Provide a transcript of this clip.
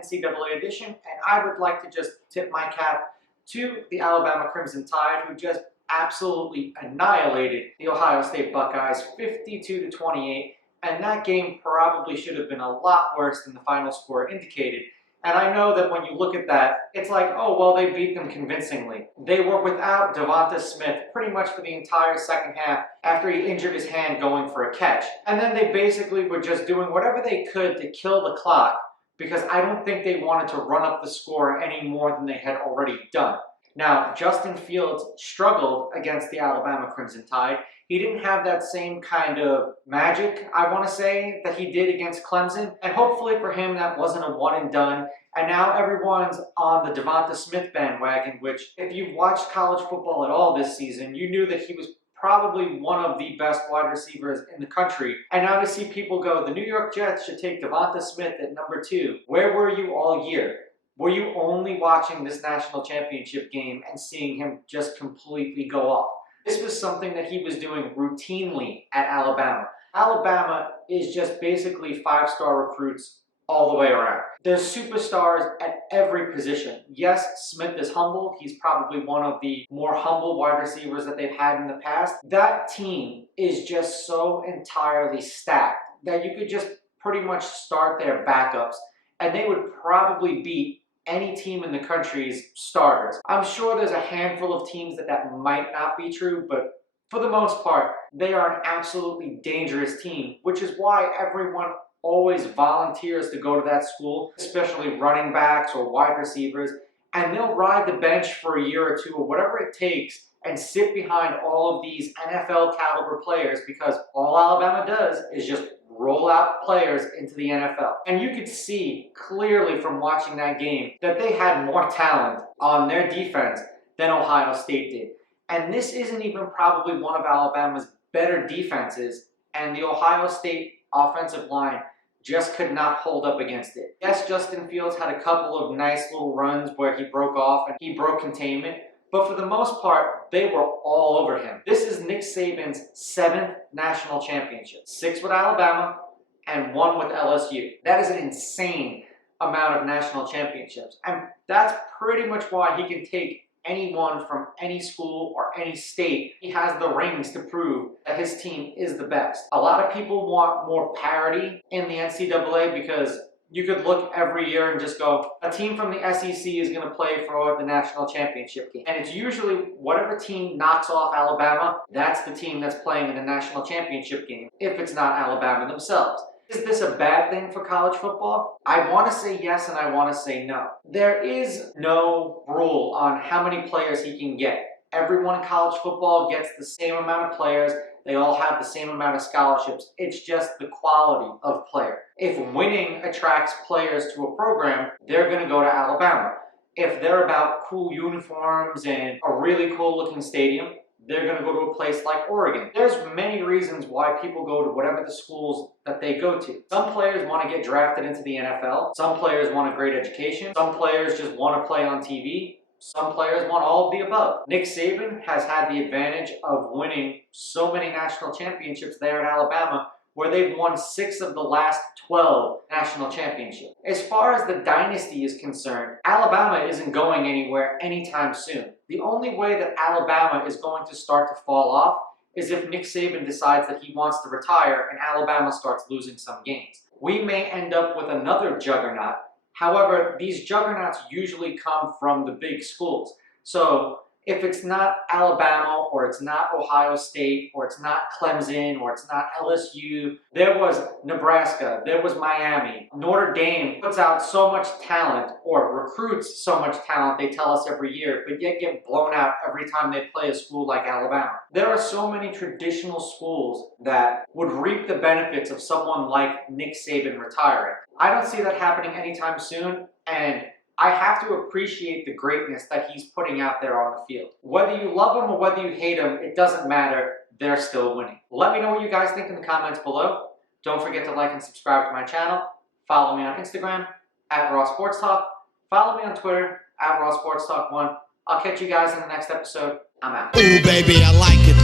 NCAA edition, and I would like to just tip my cap to the Alabama Crimson Tide, who just absolutely annihilated the Ohio State Buckeyes 52-28, and that game probably should have been a lot worse than the final score indicated. And I know that when you look at that, it's like, oh, well, they beat them convincingly. They were without DeVonta Smith pretty much for the entire second half after he injured his hand going for a catch. And then they basically were just doing whatever they could to kill the clock, because I don't think they wanted to run up the score any more than they had already done. Now, Justin Fields struggled against the Alabama Crimson Tide. He didn't have that same kind of magic, I want to say, that he did against Clemson. And hopefully for him, that wasn't a one and done. And now everyone's on the DeVonta Smith bandwagon, which if you've watched college football at all this season, you knew that he was probably one of the best wide receivers in the country. And now to see people go, the New York Jets should take DeVonta Smith at number 2. Where were you all year? Were you only watching this national championship game and seeing him just completely go off? This was something that he was doing routinely at Alabama. Alabama is just basically 5-star recruits all the way around. There's superstars at every position. Yes, Smith is humble. He's probably one of the more humble wide receivers that they've had in the past. That team is just so entirely stacked that you could just pretty much start their backups and they would probably beat any team in the country's starters. I'm sure there's a handful of teams that might not be true, but for the most part, they are an absolutely dangerous team, which is why everyone always volunteers to go to that school, especially running backs or wide receivers, and they'll ride the bench for a year or two or whatever it takes and sit behind all of these NFL caliber players, because all Alabama does is just roll out players into the NFL. And you could see clearly from watching that game that they had more talent on their defense than Ohio State did. And this isn't even probably one of Alabama's better defenses, and the Ohio State offensive line just could not hold up against it. Yes, Justin Fields had a couple of nice little runs where he broke off and he broke containment, but for the most part, they were all over him. This is Nick Saban's 7th national championship. 6 with Alabama and 1 with LSU. That is an insane amount of national championships. And that's pretty much why he can take anyone from any school or any state. He has the rings to prove that his team is the best. A lot of people want more parity in the NCAA because you could look every year and just go, a team from the SEC is going to play for the national championship game. And it's usually whatever team knocks off Alabama, that's the team that's playing in the national championship game, if it's not Alabama themselves. Is this a bad thing for college football? I want to say yes and I want to say no. There is no rule on how many players he can get. Everyone in college football gets the same amount of players. They all have the same amount of scholarships. It's just the quality of player. If winning attracts players to a program, they're going to go to Alabama. If they're about cool uniforms and a really cool looking stadium, they're going to go to a place like Oregon. There's many reasons why people go to whatever the schools that they go to. Some players want to get drafted into the NFL. Some players want a great education. Some players just want to play on TV. Some players want all of the above. Nick Saban has had the advantage of winning so many national championships there at Alabama, where they've won 6 of the last 12 national championships. As far as the dynasty is concerned, Alabama isn't going anywhere anytime soon. The only way that Alabama is going to start to fall off is if Nick Saban decides that he wants to retire and Alabama starts losing some games. We may end up with another juggernaut. However, these juggernauts usually come from the big schools. So if it's not Alabama, or it's not Ohio State, or it's not Clemson, or it's not LSU, there was Nebraska, there was Miami. Notre Dame puts out so much talent, or recruits so much talent, they tell us every year, but yet get blown out every time they play a school like Alabama. There are so many traditional schools that would reap the benefits of someone like Nick Saban retiring. I don't see that happening anytime soon, and I have to appreciate the greatness that he's putting out there on the field. Whether you love him or whether you hate him, it doesn't matter. They're still winning. Let me know what you guys think in the comments below. Don't forget to like and subscribe to my channel. Follow me on Instagram, @RawSportsTalk. Follow me on Twitter, @RawSportsTalk1. I'll catch you guys in the next episode. I'm out. Ooh, baby, I like it.